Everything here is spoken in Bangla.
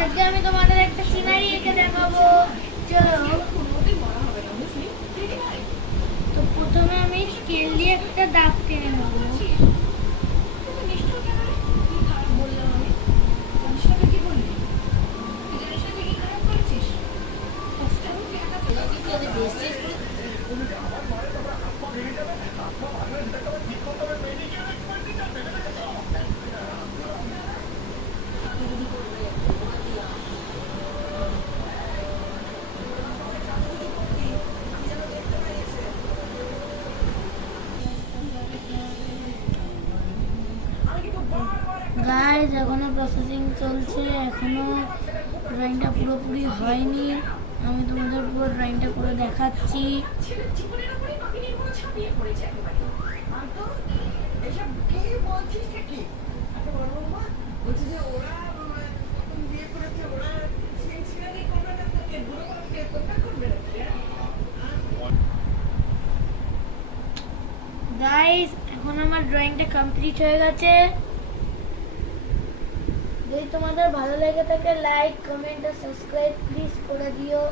আজকে আমি তোমাদের একটা সিনারি এঁকে দেখাবো। চলো, তো প্রথমে আমি স্কেল দিয়ে একটা দাগ টেনে নেবো। গাইজ এখনো প্রসেসিং চলছে, এখনো ড্রয়িংটা পুরোপুরি হয়নি। আমি তোমাদের পুরো ড্রয়িংটা করে দেখাচ্ছি। গাইজ এখন আমার ড্রয়িংটা কমপ্লিট হয়ে গেছে। যদি তোমাদের ভালো লেগে থাকে লাইক কমেন্ট আর সাবস্ক্রাইব প্লিজ করে দিও।